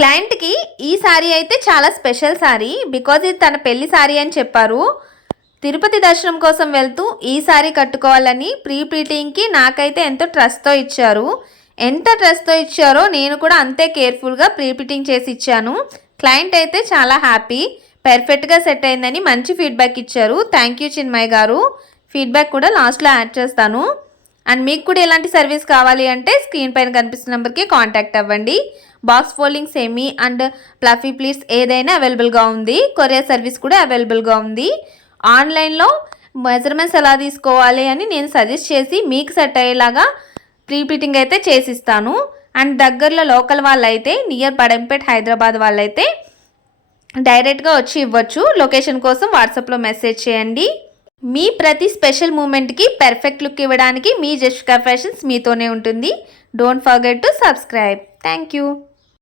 క్లయింట్కి ఈ శారీ అయితే చాలా స్పెషల్ శారీ, బికాజ్ ఇది తన పెళ్లి శారీ అని చెప్పారు. తిరుపతి దర్శనం కోసం వెళ్తూ ఈ శారీ కట్టుకోవాలని ప్రీ ప్లీటింగ్కి నాకైతే ఎంతో ట్రస్ట్తో ఇచ్చారు. ఎంత ట్రస్ట్తో ఇచ్చారో నేను కూడా అంతే కేర్ఫుల్గా ప్రీ ప్లీటింగ్ చేసి ఇచ్చాను. క్లయింట్ అయితే చాలా హ్యాపీ, పర్ఫెక్ట్గా సెట్ అయిందని మంచి ఫీడ్బ్యాక్ ఇచ్చారు. థ్యాంక్ యూ చిన్మయ్ గారు. ఫీడ్బ్యాక్ కూడా లాస్ట్లో యాడ్ చేస్తాను. అండ్ మీకు కూడా ఎలాంటి సర్వీస్ కావాలి అంటే స్క్రీన్ పైన కనిపిస్తున్న నెంబర్కి కాంటాక్ట్ అవ్వండి. Box folding, semi and fluffy pleats ఏదైనా అవైలబుల్గా ఉంది. కొరియర్ సర్వీస్ కూడా అవైలబుల్గా ఉంది. ఆన్లైన్లో మెజర్మెంట్స్ ఎలా తీసుకోవాలి అని నేను సజెస్ట్ చేసి మీకు సెట్ అయ్యేలాగా ప్రీ ప్లీటింగ్ అయితే చేసిస్తాను. అండ్ దగ్గరలో లోకల్ వాళ్ళైతే నియర్ బడంపేట్ హైదరాబాద్ వాళ్ళైతే డైరెక్ట్గా వచ్చి ఇవ్వచ్చు. లొకేషన్ కోసం వాట్సాప్లో మెసేజ్ చేయండి. మీ ప్రతి స్పెషల్ మూమెంట్కి పర్ఫెక్ట్ లుక్ ఇవ్వడానికి మీ జస్టికా ఫ్యాషన్స్ మీతోనే ఉంటుంది. Don't forget to subscribe. Thank you.